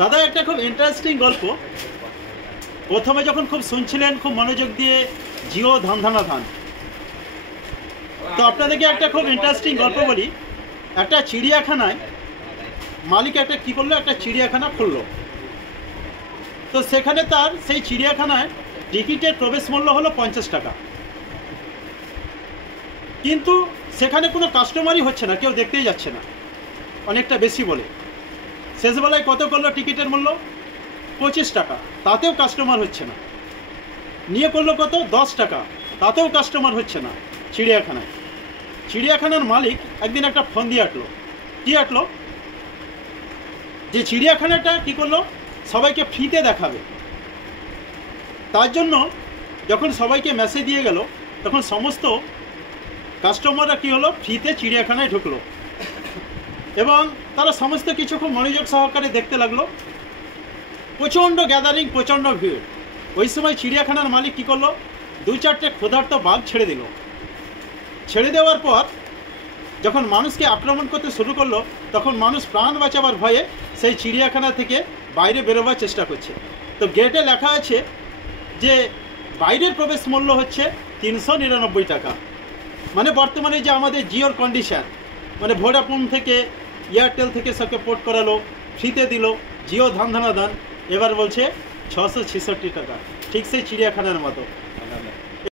দাদা একটা খুব ইন্টারেস্টিং গল্প। প্রথমে যখন খুব শুনছিলেন খুব মনোযোগ দিয়ে জিও ধান ধানা ধান, তো আপনাদেরকে একটা খুব ইন্টারেস্টিং গল্প বলি। একটা চিড়িয়াখানায় মালিক একটা কী করলো, একটা চিড়িয়াখানা খুললো। তো সেখানে তার সেই চিড়িয়াখানায় টিকিটের প্রবেশ মূল্য হলো 50 টাকা, কিন্তু সেখানে কোনো কাস্টমারই হচ্ছে না, কেউ দেখতেই যাচ্ছে না, অনেকটা বেশি বলে। শেষবেলায় কত করলো টিকিটের মূল্য? 25 টাকা, তাতেও কাস্টমার হচ্ছে না। নিয়ে করলো কত? 10 টাকা, তাতেও কাস্টমার হচ্ছে না। চিড়িয়াখানার মালিক একদিন একটা ফোন দিয়ে আটলো। কি আটলো? যে চিড়িয়াখানাটা কি করলো, সবাইকে ফ্রিতে দেখাবে। তার জন্য যখন সবাইকে মেসেজ দিয়ে গেল, তখন সমস্ত কাস্টমাররা কি হলো, ফ্রিতে চিড়িয়াখানায় ঢুকলো এবং তারা সমস্ত কিছু খুব মনোযোগ সহকারে দেখতে লাগলো। প্রচণ্ড গ্যাদারিং, প্রচণ্ড ভিড়। ওই সময় চিড়িয়াখানার মালিক কী করলো, 2-4টে ক্ষুধার্ত বাঘ ছেড়ে দিল। ছেড়ে দেওয়ার পর যখন মানুষকে আক্রমণ করতে শুরু করলো, তখন মানুষ প্রাণ বাঁচাবার ভয়ে সেই চিড়িয়াখানা থেকে বাইরে বেরোবার চেষ্টা করছে। তো গেটে লেখা আছে যে বাইরের প্রবেশ মূল্য হচ্ছে 399 টাকা। মানে বর্তমানে যে আমাদের জিওর কন্ডিশন, মানে ভোডাফোন থেকে এয়ারটেল থেকে সবকে পোর্ট করালো, ফ্রিতে দিল জিও ধান ধানা ধান, এবার বলছে 666 টাকা, ঠিক সেই চিড়িয়াখানার মতো।